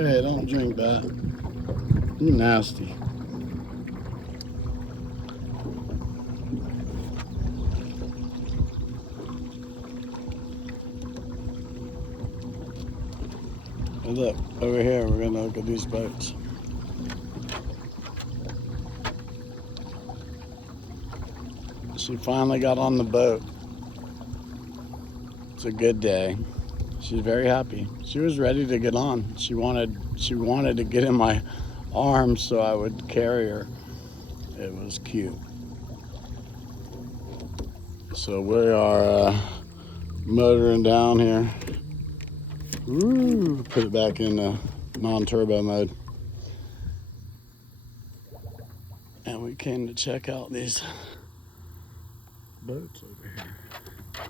Hey, don't drink that. You nasty. Hey, look, over here, we're gonna look at these boats. She finally got on the boat. It's a good day. She's very happy. She was ready to get on. She wanted to get in my arms so I would carry her. It was cute. So we are motoring down here. Ooh, put it back in non-turbo mode. And we came to check out these boats over here.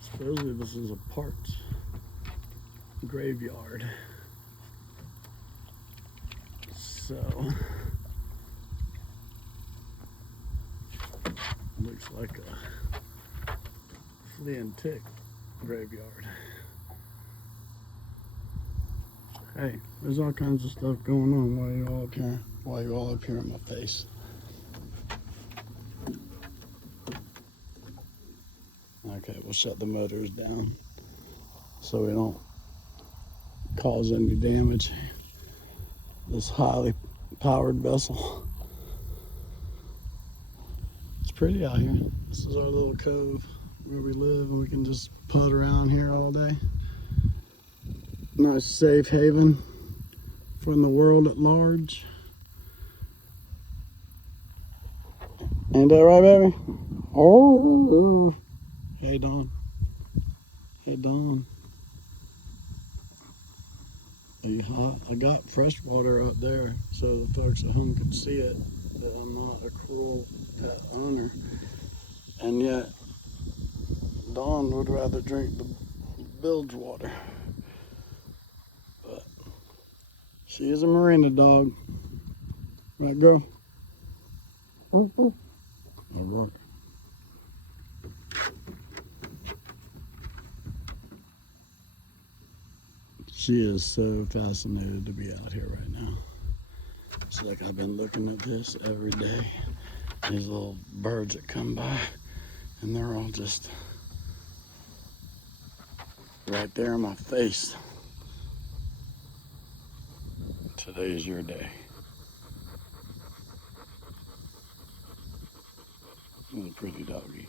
Supposedly this is a parts graveyard. So looks like a flea and tick graveyard. Hey, there's all kinds of stuff going on while you all up here in my face. Okay, we'll shut the motors down so we don't cause any damage. This highly powered vessel. It's pretty out here. This is our little cove where we live, and we can just putt around here all day. Nice safe haven from the world at large. Ain't that right, baby? Oh, hey Dawn. Hey Dawn. Are you hot? I got fresh water up there so the folks at home could see it, that I'm not a cruel pet owner. And yet, Dawn would rather drink the bilge water. But she is a marina dog. Right, girl? All right. She is so fascinated to be out here right now. It's like I've been looking at this every day. These little birds that come by, and they're all just right there in my face. Today's your day. What a pretty doggy.